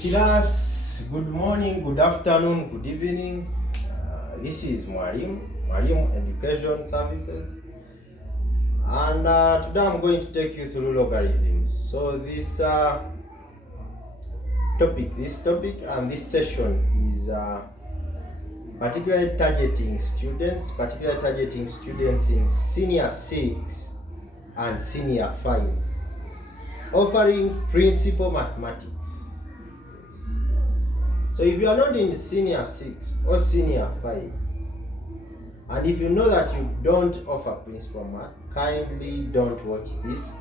Class, good morning, good afternoon, good evening. This is Mwalimu Education Services, and today I'm going to take you through logarithms. So this topic and this session is particularly targeting students in Senior 6 and Senior 5, offering principal mathematics. So if you are not in Senior 6 or Senior 5, and if you know that you don't offer principal math, kindly don't watch this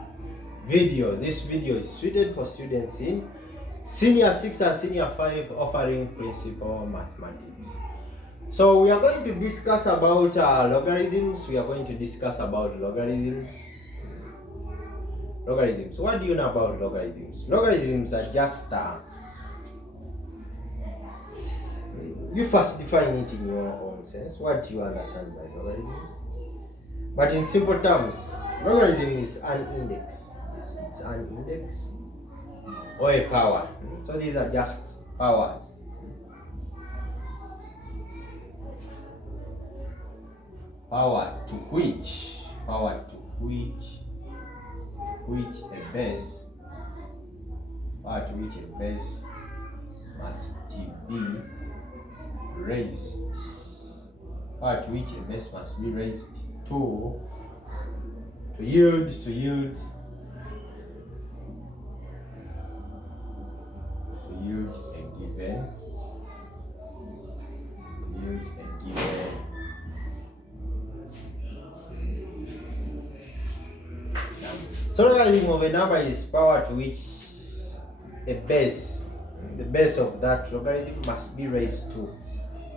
video. This video is suited for students in Senior 6 and Senior 5 offering principal mathematics. So we are going to discuss about logarithms. We are going to discuss about logarithms. Logarithms. What do you know about logarithms? Logarithms are just you first define it in your own sense. What do you understand by logarithms? But in simple terms, logarithm is an index. It's an index or a power. So these are just powers. Power to which a base must be raised. Power to which a base must be raised to yield a given So logarithm of a number is power to which a base, the base of that logarithm must be raised to.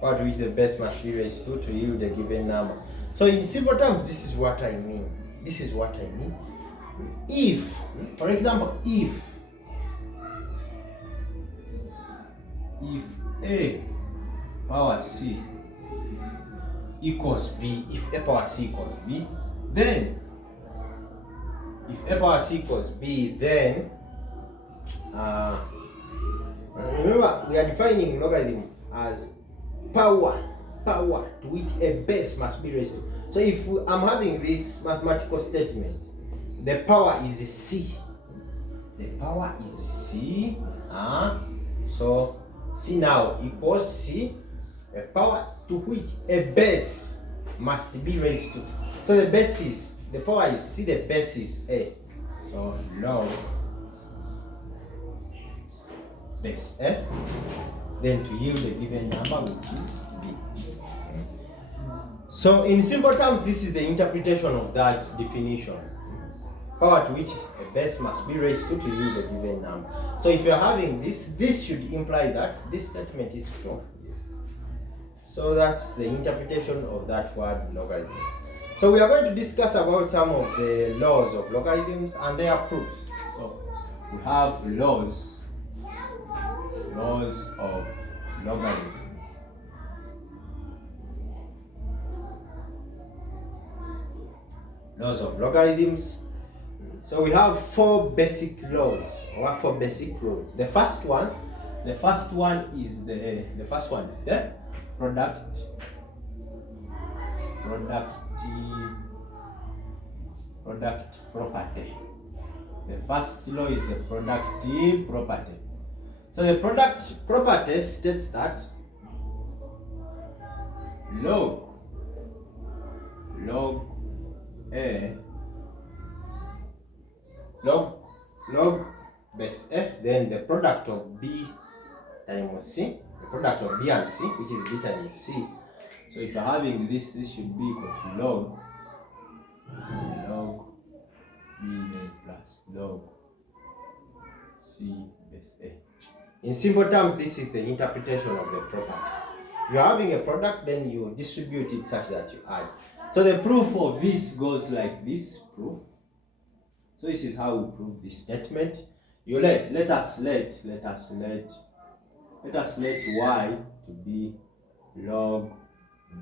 Power to which the base must be raised to yield a given number. So in simple terms, this is what I mean. If, for example, if a power c equals b, then if a power c equals b, then remember we are defining logarithm as power to which a base must be raised to. So if I'm having this mathematical statement, the power is c. So c now equals c, a power to which a base must be raised to. So the power is c, the base is a. So log base a, then to yield a given number which is b. So in simple terms, this is the interpretation of that definition. Power to which a base must be raised to yield a given number. So if you're having this should imply that this statement is true. Yes. So that's the interpretation of that word logarithm. So we are going to discuss about some of the laws of logarithms and their proofs. So we have laws of logarithms. Laws of logarithms. So we have four basic rules. The first one is the product property. The first law is the productive property. So the product property states that log base a, then the product of b times c, the product of b and c, which is b times c. So if you're having this should be equal to log b then plus log c base a. In simple terms, this is the interpretation of the property. If you're having a product, then you distribute it such that you add. So the proof of this goes like this. So this is how we prove this statement. You let us let y to be log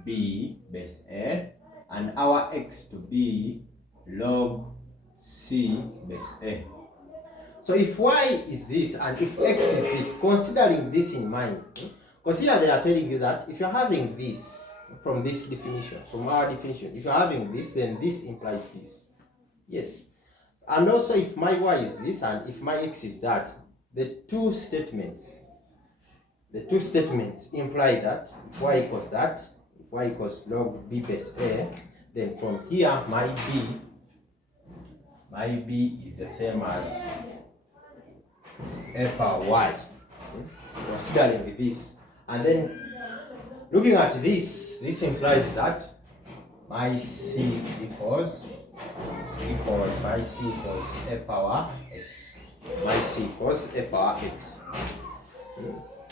b base a and our x to be log c base a. So if y is this and if x is this, considering this in mind, consider they are telling you that if you're having this, from this definition, from our definition, if you're having this, then this implies this. Yes. And also if my y is this and if my x is that, the two statements imply that if y equals that, if y equals log b base a, then from here my b is the same as a power y, considering this. And then looking at this implies that my c equals a power x. My c equals a power x.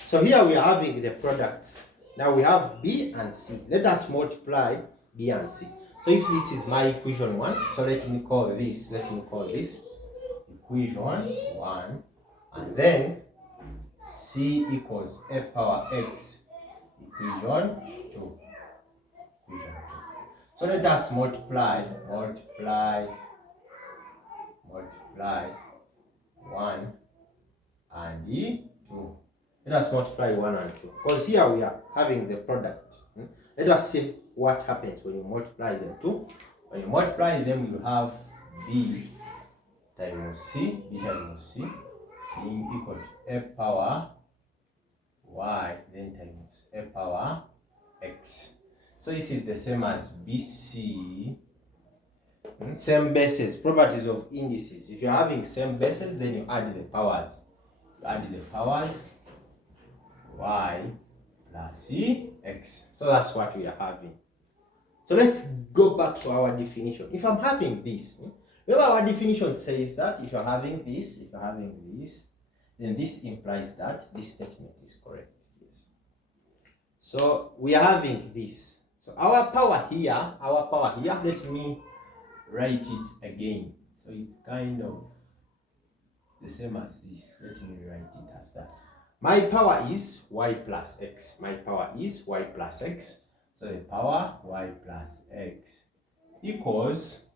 So here we are having the products. Now we have b and c. Let us multiply b and c. So if this is my equation 1, so let me call this equation 1, and then c equals a power x, equation 2. So let us multiply 1 and 2. Let us multiply 1 and 2. Because here we are having the product. Let us see what happens when you multiply them two. When you multiply them, you have b times c, being equal to a power y, then times a power x. So this is the same as bc. Same bases, properties of indices. If you're having same bases, then you add the powers. Y plus x. So that's what we are having. So let's go back to our definition. If I'm having this, remember our definition says that if you're having this, then this implies that this statement is correct. Yes. So we are having this. So our power here, let me write it again. So it's kind of the same as this. Let me write it as that. My power is y plus x. So the power y plus x equals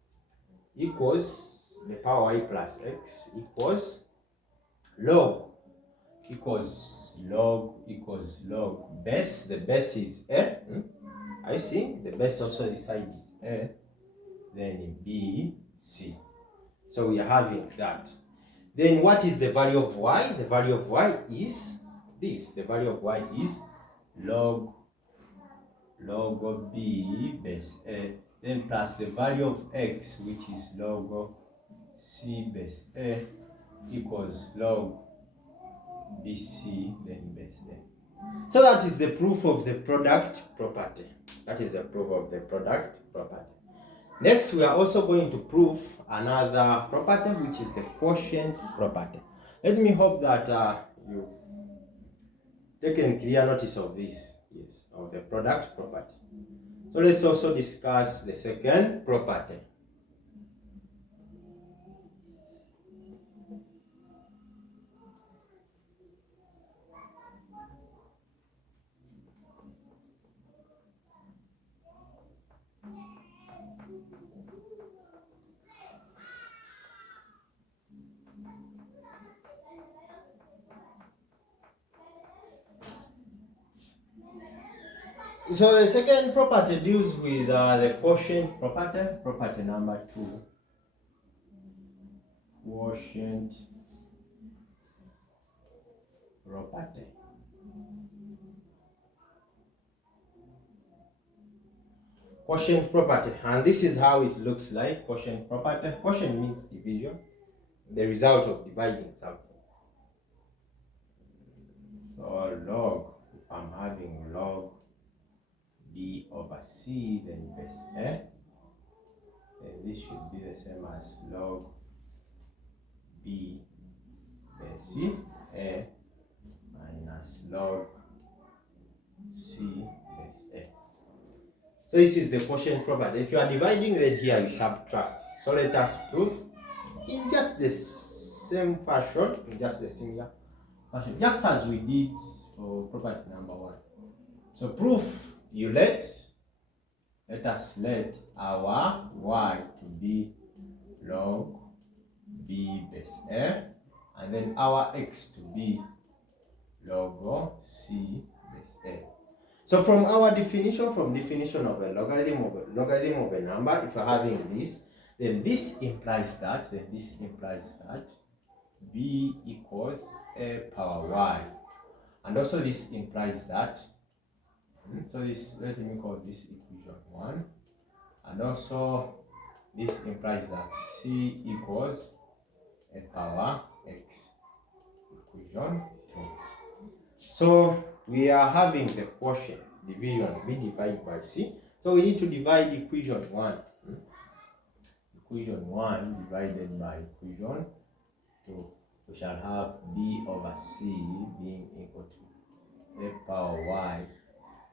the power y plus x equals log base. The base is a. I think the base also inside is a. Then b, c. So we are having that. Then what is the value of y? The value of y is this. The value of y is log of b base a, then plus the value of x, which is log of c base a, equals log bc, then base a. So that is the proof of the product property. Next, we are also going to prove another property, which is the quotient property. Let me hope that you've taken clear notice of this, yes, of the product property. So let's also discuss the second property. So the second property deals with the quotient property number 2. Quotient property. Quotient property, and this is how it looks like. Quotient property. Quotient means division, the result of dividing something. So log, if I'm having log b over c, then base a, then this should be the same as log b base a minus log c base a. So this is the quotient property. If you are dividing, then here you subtract. So let us prove in just the same fashion, in just the similar fashion, just as we did for property number 1. So proof, let us let our y to be log b base a, and then our x to be log c base a. So from our definition, from definition of a logarithm of a number, if you're having this, then this implies that b equals a power y, and also this implies that so this, let me call this equation 1, and also this implies that c equals a power x, equation 2. So we are having the quotient division b divided by c. So we need to divide equation 1. Equation 1 divided by equation 2. We shall have b over c being equal to a power y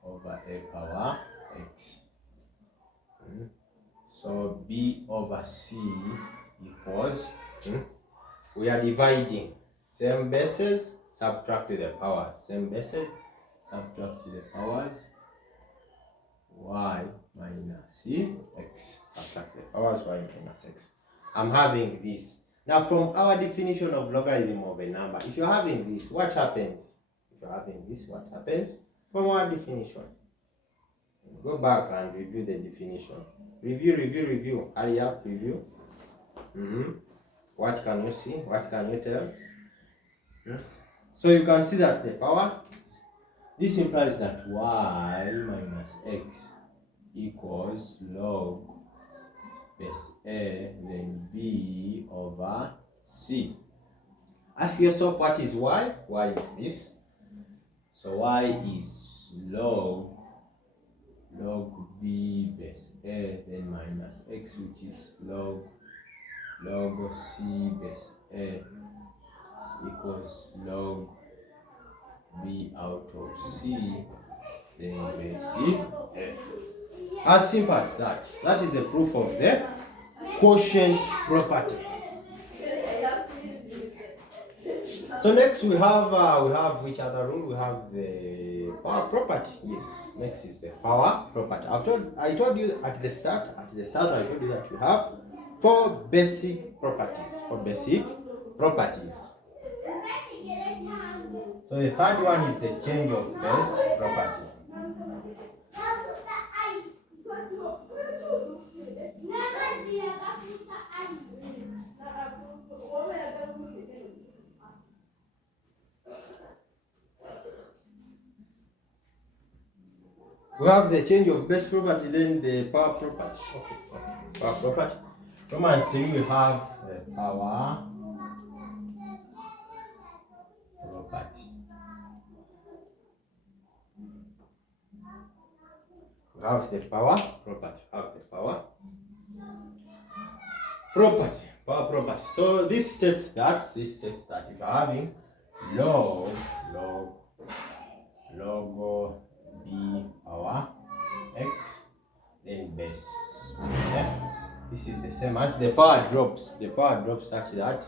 over a power x. So b over c equals, we are dividing same bases, subtract the powers. Same bases, subtract the powers, y minus x, subtract the powers, y minus x. I'm having this. Now from our definition of logarithm of a number, if you're having this, what happens? If you're having this, what happens? From our definition, go back and review the definition. Review. Hurry up, review. What can you see? What can you tell? Yes. So you can see that the power, this implies that y minus x equals log base a then b over c. Ask yourself, what is y? Y is this. So y is log b base a then minus x, which is log c base a equals log b out of c then base a. As simple as that. That is a proof of the quotient property. So next we have which other rule? We have the power property. Yes, next is the power property. I told you at the start I told you that we have four basic properties. So the third one is the change of base property. We have the change of base property, then the power property. Okay. Power property. Roman 3, we have the power property. We have the power property. Power property. So this states that if you are having log b power x, then base f. This is the same as the power drops. The power drops such that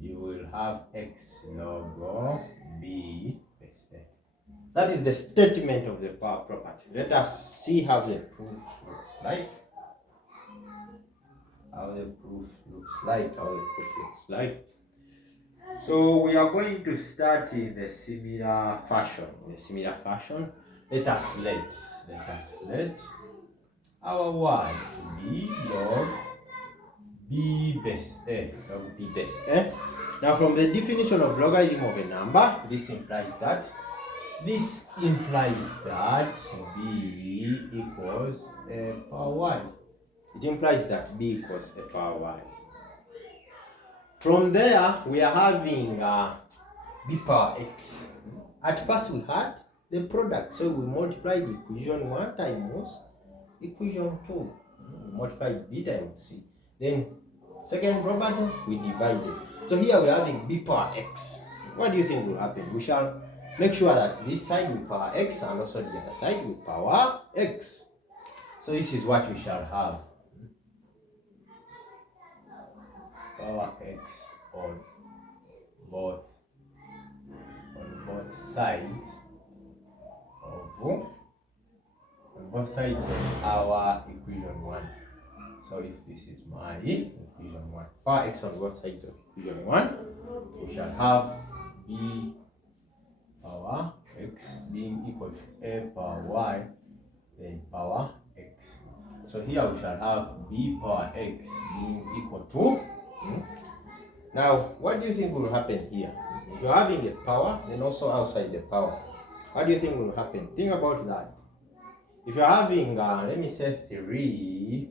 you will have x log b base f. That is the statement of the power property. Let us see how the proof looks like. So we are going to start in the similar fashion. Let us let our y to be log b base a. Now from the definition of logarithm of a number, this implies that b equals a power y. It implies that b equals a power y. From there, we are having b power x. At first we had the product, so we multiplied equation 1 times equation 2. We multiplied b times c. Then second property, we divided. So here we are having b power x. What do you think will happen? We shall make sure that this side with power x and also the other side with power x. So this is what we shall have. Power x on both sides of our equation 1. So if this is my equation 1, power x on both sides of equation 1, we shall have b power x being equal to a power y, then power x. So here we shall have b power x being equal to now, what do you think will happen here? If you're having a power, then also outside the power, what do you think will happen? Think about that. If you're having, let me say 3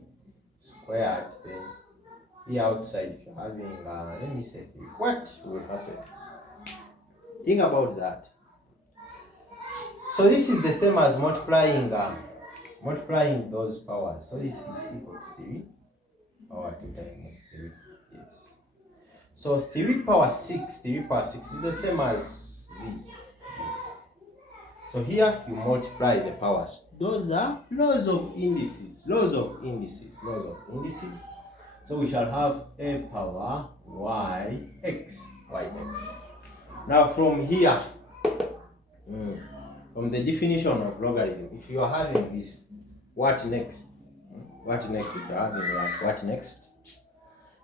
squared, then here outside, if you're having, let me say 3, what will happen? Think about that. So this is the same as multiplying those powers. So this is equal to 3 power 2 times 3. Yes. So 3 power 6 is the same as this. So here you multiply the powers. Those are laws of indices. So we shall have a power yx. Now from here, from the definition of logarithm, if you are having this, what next? If you are having that, what next?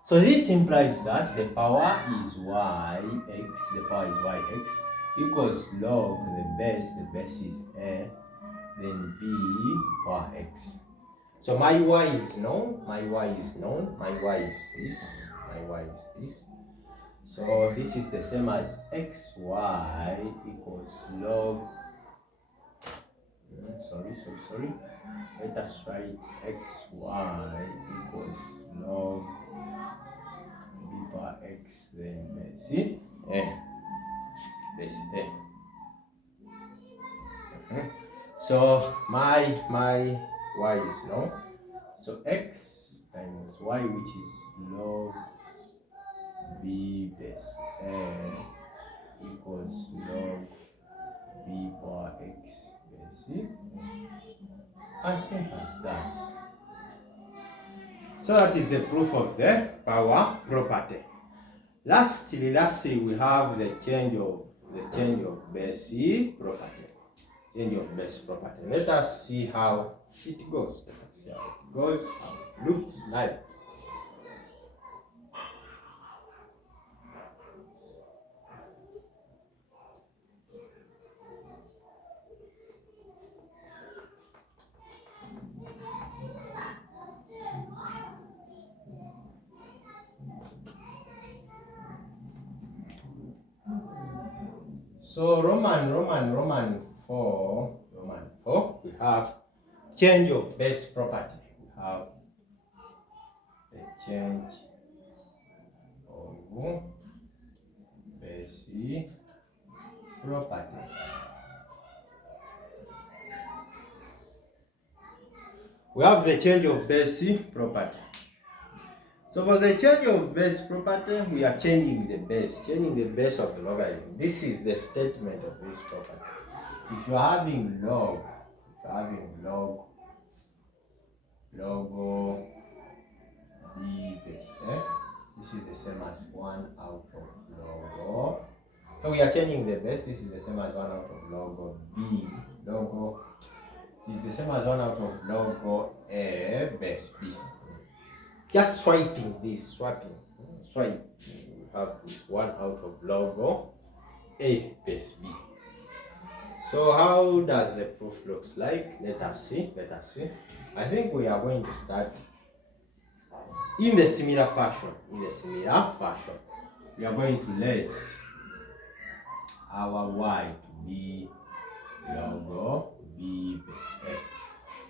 So this implies that the power is yx, equals log the base is a, then b power x. So my y is known, my y is this. So this is the same as xy equals log, sorry. Let us write xy equals log b power x, then base a. So my y is known. So x times y, which is log b base a, equals log b power x base a. As simple as that. So that is the proof of the power property. Lastly, we have the change of base property. Let us see how it goes. How it looks like. So Roman 4, we have change of base property. We have the change of base property. We have the change of base property. So for the change of base property, we are changing the base of the logarithm. This is the statement of this property. If you are having log b base, this is the same as 1 out of log. So we are changing the base. This is the same as 1 out of log b. This is the same as 1 out of log a base b. Just swiping this, swipe. We have 1 out of log a base b. So how does the proof looks like? Let us see. I think we are going to start in the similar fashion. We are going to let our y to be log b base a.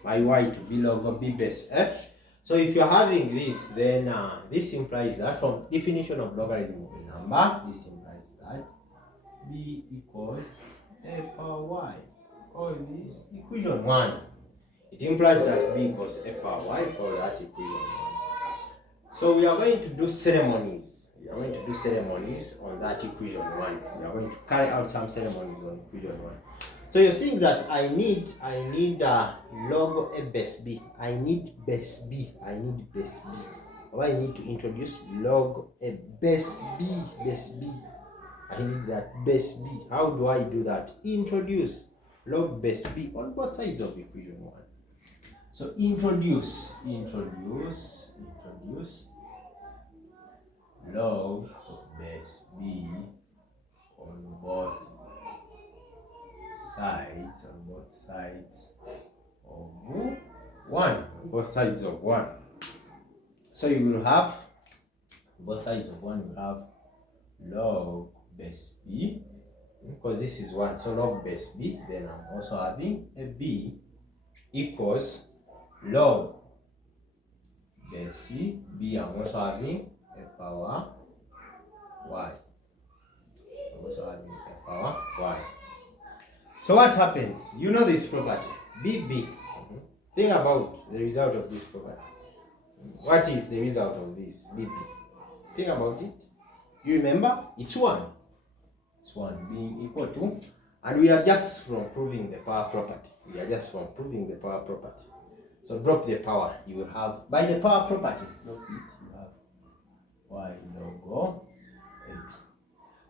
My y to be log b base a. So if you're having this, then this implies that from definition of logarithm of a number, this implies that b equals a power y. Call this equation 1. It implies that b equals a power y. Call that equation 1. So we are going to do ceremonies. On that equation 1. We are going to carry out some ceremonies on equation 1. So you're seeing that I need log a base b. I need base b. Or I need to introduce log a base b. I need that base b. How do I do that? Introduce log base b on both sides of equation 1. So introduce introduce log base b on both sides of 1. Both sides of 1. So you will have both sides of 1, you have log base b, because this is 1, so log base b. Then I'm also having a b equals log base c. B, I'm also having a power y. I'm also having a power y. So what happens? You know this property, BB. Think about the result of this property. What is the result of this, BB? Think about it. You remember? It's 1. It's 1 being equal to, and we are just from proving the power property. So drop the power. You will have, by the power property, drop it, you have y log AB.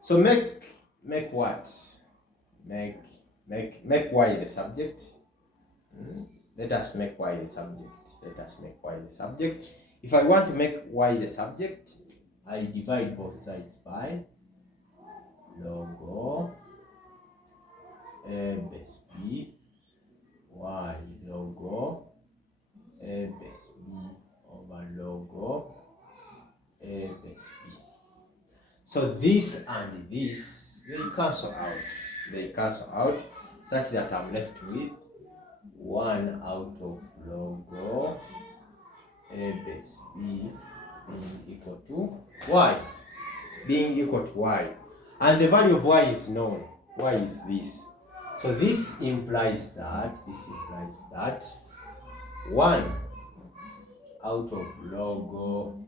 So make what? Make y the subject. Let us make y the subject. If I want to make y the subject, I divide both sides by log a base b, y log a base b over log a base b. So this and this, they cancel out such that I'm left with 1 out of log a base b being equal to y. And the value of y is known. Y is this. So this implies that 1 out of log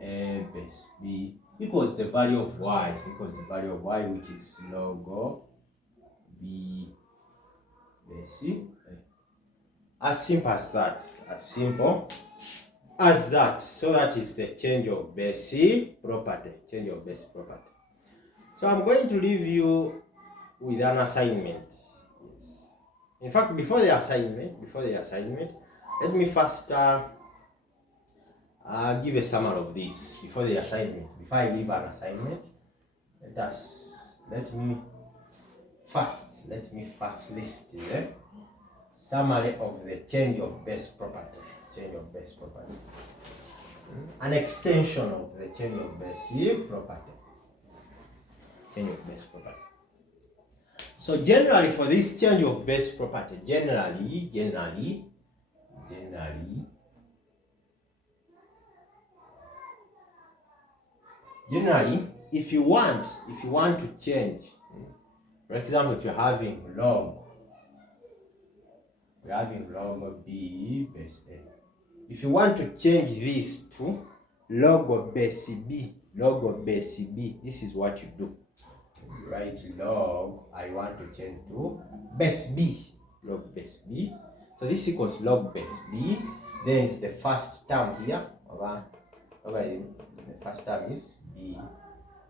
a base b equals the value of y, which is log b base c. As simple as that. So that is the change of base property. So I'm going to leave you with an assignment. Yes. In fact, before the assignment, let me first give a summary of this. Before I leave an assignment, let me first list the summary of the change of base property. An extension of the change of base property. So generally, for this change of base property, generally, if you want to change, for example, if you're having log b base a, if you want to change this to log base b, this is what you do. Write log, I want to change to base b, log base b. So this equals log base b. Then the first term here, the first term is b.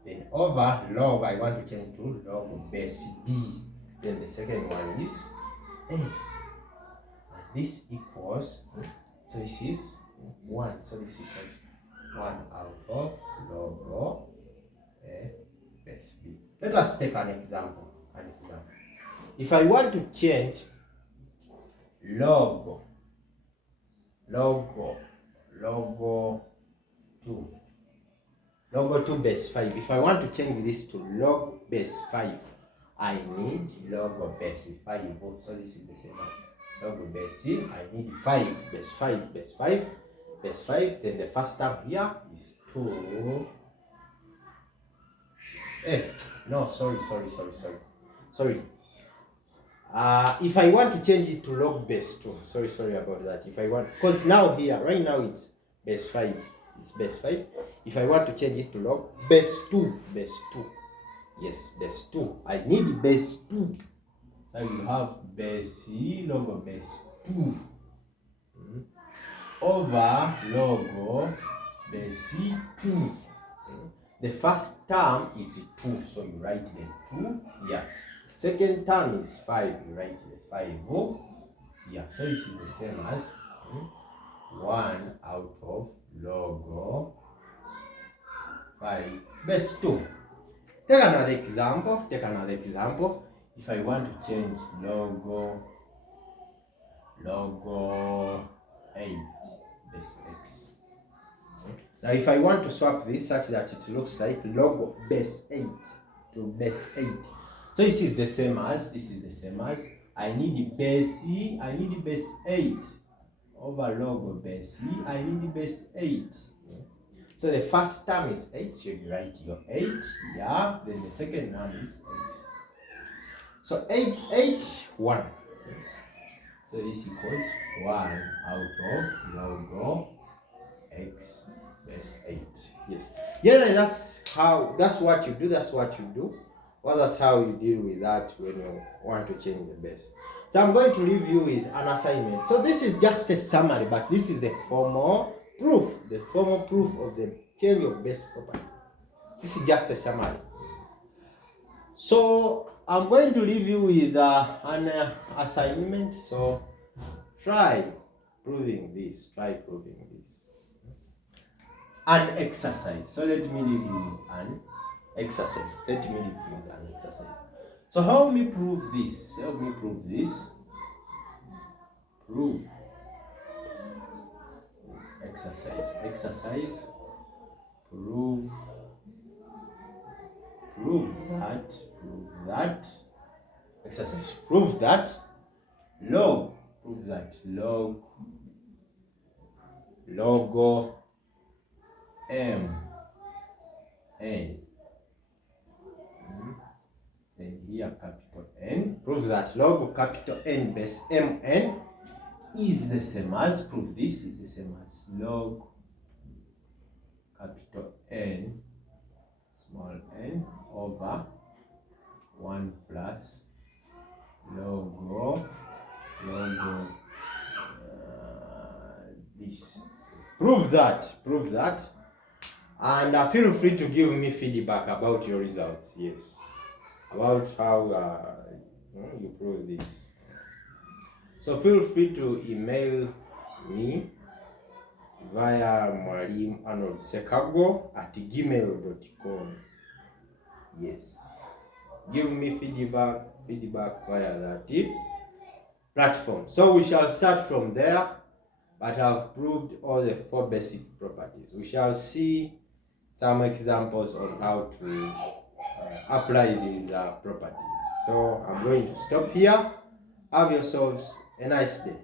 Then over log, I want to change to log base b. Then the second one is a. And this equals, so this is 1. So this equals 1 out of log a base b. Let us take an example. If I want to change log 2 base 5, if I want to change this to log base 5, I need log base 5. So this is the same as log base c. I need 5 base 5. Then the first term here is 2. Sorry. If I want to change it to log base 2, sorry about that. If I want, because now here, right now it's base 5. If I want to change it to log base 2, yes, base 2. I need base 2. So you have base c log base 2 over log base c 2. The first term is 2, so you write the 2 here. Second term is 5, you write the 5 here. So this is the same as 1 out of logo 5 base 2. Take another example. If I want to change logo 8 base x. Now if I want to swap this such that it looks like logo base 8 to base 8. So this is the same as I need base 8 over logo base I need base 8. So the first term is 8, so you write your 8 here, then the second term is x. So 8, 8, 1. So this equals 1 out of logo x base 8. Yes. Yeah, that's what you do. Well, that's how you deal with that when you want to change the base. So I'm going to leave you with an assignment. So this is just a summary, but this is the formal proof of the change of base property. This is just a summary. So I'm going to leave you with an assignment. So try proving this. An exercise. So let me leave you with an exercise. So help me prove this. Prove exercise. Prove that exercise. Prove that log logo m n. Then here capital N. Prove that log capital N base m n is the same as, prove this is the same as log capital N small n over 1 plus logo this. Prove that, and feel free to give me feedback about your results. Yes, about how you prove this. So feel free to email me via mwalimu@gmail.com. Yes, give me feedback via that platform. So we shall start from there, but I've proved all the 4 basic properties. We shall see some examples on how to apply these properties. So I'm going to stop here. Have yourselves a nice day.